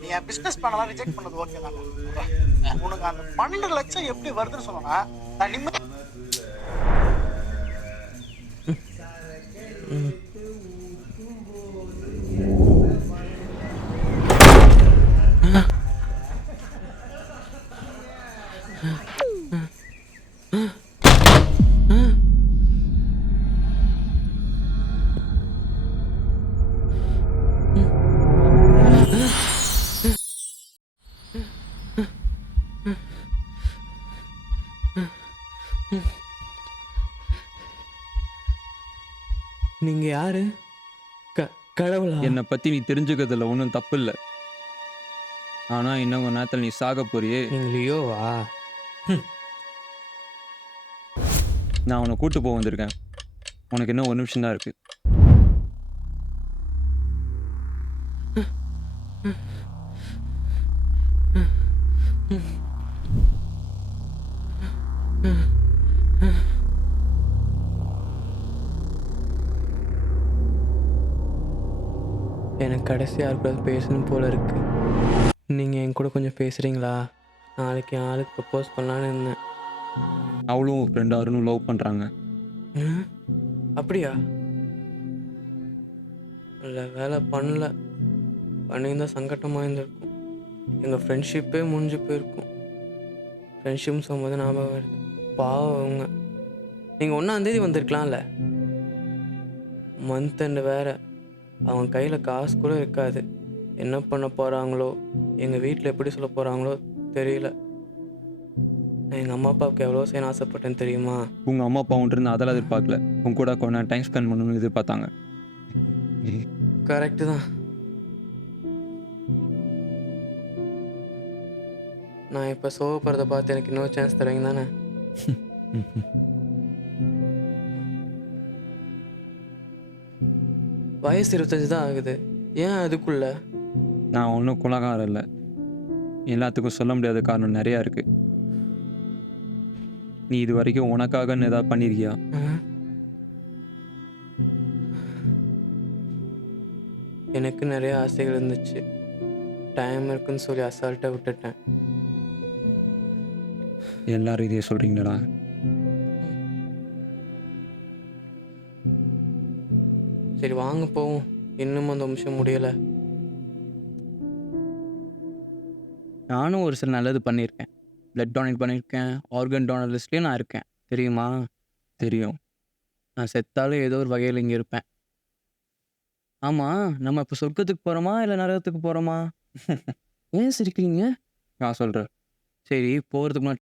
நீ என் பிசினஸ் பண்ணலாம் ரிஜெக்ட் பண்ணது ஓகே தாங்க. உனக்கு அந்த 12 லட்சம் எப்படி வருதுன்னு சொன்னா நான் நிம்மதி. நீங்க யாரு? கடவுளா? என்னை பற்றி நீ தெரிஞ்சுக்கிறதுல ஒன்றும் தப்பு இல்லை. ஆனால் இன்னும் கொஞ்ச நேரத்தில் நீ சாக போறியே. நீங்க லியோவா? நான் உன்னை கூட்டு போக வந்திருக்கேன். உனக்கு இன்னும் 1 நிமிஷம் தான் இருக்குது. எனக்கு கடைசி யாருக்கூடாது பேசணும் போல இருக்கு. நீங்கள் என் கூட கொஞ்சம் பேசுகிறீங்களா? நாளைக்கு என் ஆளுக்கு ப்ரப்போஸ் பண்ணலான்னு இருந்தேன். அவளும் ஃப்ரெண்ட் அருணும் லவ் பண்ணுறாங்க. அப்படியா? இல்லை, வேலை பண்ணல. பண்ணியிருந்தால் சங்கட்டமாக இருந்திருக்கும். எங்கள் ஃப்ரெண்ட்ஷிப்பே முடிஞ்சு போயிருக்கும். ஃப்ரெண்ட்ஷிப்னு சொல்லும்போது ஞாபகம் வருது. பாவம் அவங்க. நீங்கள் 1ஆந்தேதி வந்திருக்கலாம்ல. மந்த் எண்டு வேறு. அவங்க கையில் காசு கூட இருக்காது. என்ன பண்ண போகிறாங்களோ, எங்கள் வீட்டில் எப்படி சொல்ல போகிறாங்களோ தெரியல. நான் எங்கள் அம்மா அப்பாவுக்கு எவ்வளோ செய்யணும் ஆசைப்பட்டேன்னு தெரியுமா? உங்கள் அம்மா அப்பா ஒன்று அதெல்லாம் எதிர்பார்க்கல. உங்க கூட கொஞ்ச நேரம் டைம் ஸ்பெண்ட் பண்ணணும்னு எதிர்பார்த்தாங்க. கரெக்டு தான். நான் இப்போ சோகப்படுறதை பார்த்து எனக்கு இன்னொரு சான்ஸ் தருவீங்க தானே? வயசு 25 தான் ஆகுது. ஏன் அதுக்குள்ள? நான் ஒன்றும் குலகாரம் இல்லை. எல்லாத்துக்கும் சொல்ல முடியாத காரணம் நிறையா இருக்குது. நீ இது வரைக்கும் உனக்காகன்னு ஏதாவது பண்ணியிருக்கியா? எனக்கு நிறைய ஆசைகள் இருந்துச்சு. டைம் இருக்குன்னு சொல்லி அசால்ட்டாக விட்டுட்டேன். எல்லாரும் இதே சொல்கிறீங்களா? சரி வாங்க போவோம். இன்னும் அந்த நிமிஷம் முடியலை. நானும் ஒரு சில நல்லது பண்ணியிருக்கேன். பிளட் டொனேட் பண்ணியிருக்கேன். ஆர்கன் டோனர் லிஸ்ட்லேயும் நான் இருக்கேன். தெரியுமா? தெரியும். நான் செத்தாலும் ஏதோ ஒரு வகையில் இங்கே இருப்பேன். ஆமாம், நம்ம இப்போ சொர்க்கத்துக்கு போகிறோமா இல்லை நரகத்துக்கு போகிறோமா? ஏன் சிரிக்கிறீங்க? நான் சொல்கிறேன். சரி, போகிறதுக்கு முன்னாடி